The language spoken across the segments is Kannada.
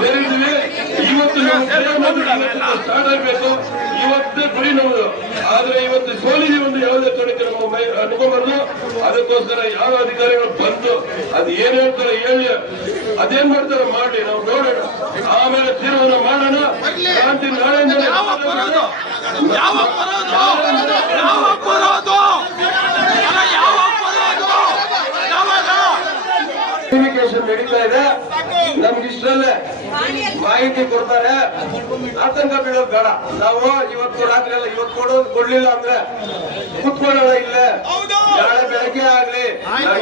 ಸೇರಿದ್ವಿ. ಇವತ್ತು ಸ್ಟಾರ್ಟ್ ಆಗ್ಬೇಕು, ಇವತ್ತೇ ಗುರಿ ನಮ್ಮದು. ಆದ್ರೆ ಇವತ್ತು ಸೋಲಿಗೆ ಒಂದು ಯಾವುದೇ ಕಾರಣಕ್ಕೆ ನಮ್ಮ ಅನ್ಕೊಂಬಾರ್ದು. ಅದಕ್ಕೋಸ್ಕರ ಯಾವ ಅಧಿಕಾರಿಗಳು ಬಂದು ಅದು ಏನ್ ಹೇಳ್ತಾರೆ ಹೇಳಿ, ಅದೇನ್ ಮಾಡ್ತಾರೆ ಮಾಡಿ, ನಾವು ನೋಡೋಣ, ಆಮೇಲೆ ತೀರ್ಮಾನ ಮಾಡೋಣ. ಕ್ರಾಂತಿ ನಾಳೆಯಿಂದಲೇ ಕಮ್ಯುನಿಕೇಶನ್ ನಡೀತಾ ಇದೆ. ನಮ್ಗೆ ಇಷ್ಟರಲ್ಲೇ ಮಾಹಿತಿ ಕೊಡ್ತಾರೆ, ಆತಂಕ ಬೀಳೋದು ಬೇಡ. ನಾವು ಇವತ್ತು ರಾತ್ರಿ ಎಲ್ಲ ಇವತ್ತು ಕೊಡ್ಲಿಲ್ಲ ಅಂದ್ರೆ ಕುತ್ಕೊಳ್ಳೋಣ ಇಲ್ಲೇ, ನಾಳೆ ಬೆಳಗ್ಗೆ ಆಗ್ಲಿ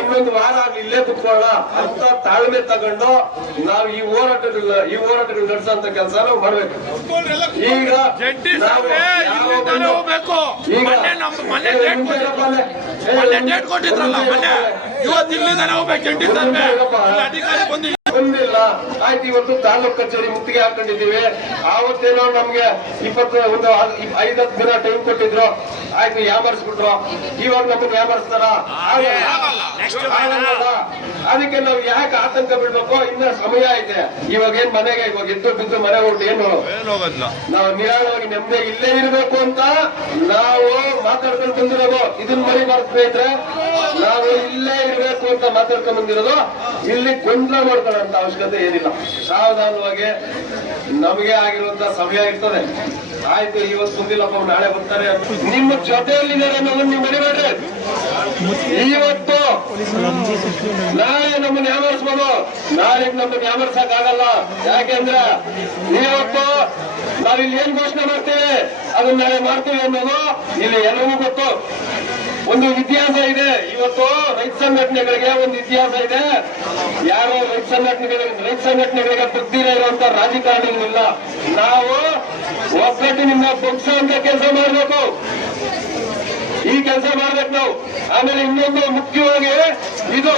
ಇನ್ನೊಂದು ವಾರ ಆಗ್ಲಿ ಇಲ್ಲೇ ಕುತ್ಕೊಳ್ಳೋಣ ಅಂತ ತಾಳ್ಮೆ ತಗೊಂಡು ನಾವು ಈ ಹೋರಾಟಗಳು ನಡೆಸೋಂತ ಕೆಲಸ ನಾವು ಮಾಡ್ಬೇಕು. ಈಗ ಬಂದಿಲ್ಲ ಆಯ್ತು. ಇವತ್ತು ತಾಲೂಕ್ ಕಚೇರಿ ಮುತ್ತಿಗೆ ಹಾಕೊಂಡಿದ್ದೀವಿ. ಆವತ್ತೇನೋ ನಮ್ಗೆ 5-10 ದಿನ ಟೈಮ್ ಕೊಟ್ಟಿದ್ರು, ಆಯ್ತು ಯಾಮರ್ಸ್ಬಿಟ್ರು. ಇವಾಗ ನಮ್ಮನ್ನು ಯಾಮರ್ಸ್ತಾರ? ಅದಕ್ಕೆ ನಾವು ಯಾಕೆ ಆತಂಕ ಬಿಡ್ಬೇಕು? ಇನ್ನ ಸಮಯ ಐತೆ. ಇವಾಗ ಏನ್ ಮನೆಗೆ ಇವಾಗ ಎದ್ದು ಬಿದ್ದು ಮನೆ ಹೊರಟು ಏನು ನಾವು ನಿರಾಳವಾಗಿ ನೆಮ್ಮದಿ ಇಲ್ಲೇ ಇರ್ಬೇಕು ಅಂತ ನಾವು ಮಾತಾಡ್ಕೊಂಡು ಬಂದಿರೋದು. ಇದನ್ನ ಮರಿಬಾರ್ದು ಸ್ನೇಹಿತರೆ, ನಾವು ಇಲ್ಲೇ ಇರ್ಬೇಕು ಅಂತ ಮಾತಾಡ್ಕೊಂಡು ಬಂದಿರೋದು. ಇಲ್ಲಿ ಗೊಂದಲ ಮಾಡ್ಕೊಳ್ಳೋಂತ ಅವಶ್ಯಕತೆ ಏನಿಲ್ಲ. ಸಾವಧಾನವಾಗಿ ನಮಗೆ ಆಗಿರುವಂತ ಸಮಯ ಇರ್ತದೆ. ಆಯ್ತು ಇವತ್ತು ಬಂದಿಲ್ಲಪ್ಪ ನಾಳೆ ಬರ್ತಾರೆ, ನಿಮ್ಮ ಜೊತೆಯಲ್ಲಿದ್ದಾರೆ ಅನ್ನೋದನ್ನ ನೀವು ಮರಿಬೇಡ್ರಿ. ಇವತ್ತು ನಾಳೆ ನಮ್ಮನ್ನ ಯಾಮರ್ಸ್ಬೋದು, ನಾಳೆ ನಮ್ಮನ್ನ ಯಾಮರ್ಸಕ್ ಆಗಲ್ಲ. ಯಾಕೆಂದ್ರೆ ಇವತ್ತು ನಾವಿಲ್ಲಿ ಏನ್ ಘೋಷಣೆ ಮಾಡ್ತೇವೆ ಅದನ್ನ ನಾಳೆ ಮಾಡ್ತೇವೆ ಅನ್ನೋದು ಇಲ್ಲಿ ಎಲ್ಲರಿಗೂ ಗೊತ್ತು. ಒಂದು ಇತಿಹಾಸ ಇದೆ. ಇವತ್ತು ರೈತ ಸಂಘಟನೆಗಳಿಗೆ ಒಂದು ಇತಿಹಾಸ ಇದೆ. ಯಾರೋ ರೈತ ಸಂಘಟನೆಗಳಿಗೆ ಬುದ್ಧಿರ ಇರುವಂತ ರಾಜಕಾರಣಿಗಳಿಲ್ಲ. ನಾವು ಒಗ್ಗಟ್ಟಿನಿಂದ ಪಕ್ಷ ಕೆಲಸ ಮಾಡಬೇಕು. ಈ ಕೆಲಸ ಮಾಡ್ಬೇಕು ನಾವು. ಆಮೇಲೆ ಇನ್ನೊಂದು ಮುಖ್ಯವಾಗಿ ಇದು